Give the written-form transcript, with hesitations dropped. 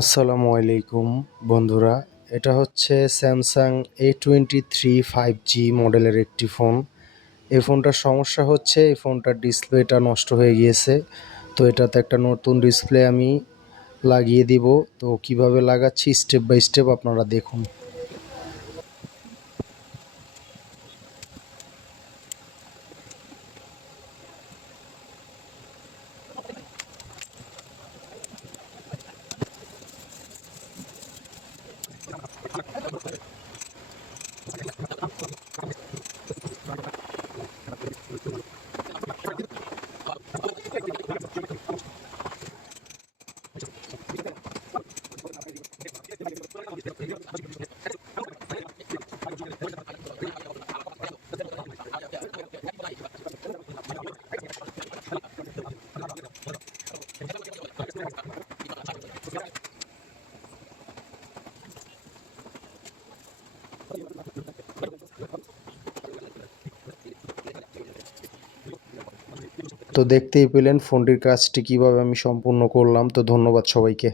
আসসালামু আলাইকুম বন্ধুরা, এটা হচ্ছে স্যামসাং A23 5G মডেলের একটি ফোন। এই ফোনটার সমস্যা হচ্ছে এই ফোনটার ডিসপ্লেটা নষ্ট হয়ে গিয়েছে। তো এটাতে একটা নতুন ডিসপ্লে আমি লাগিয়ে দিব। তো কিভাবে লাগাচ্ছি স্টেপ বাই স্টেপ আপনারা দেখুন। তো দেখতেই পেলেন ফোনটির কাজটি কিভাবে আমি সম্পূর্ণ করলাম। তো ধন্যবাদ সবাইকে।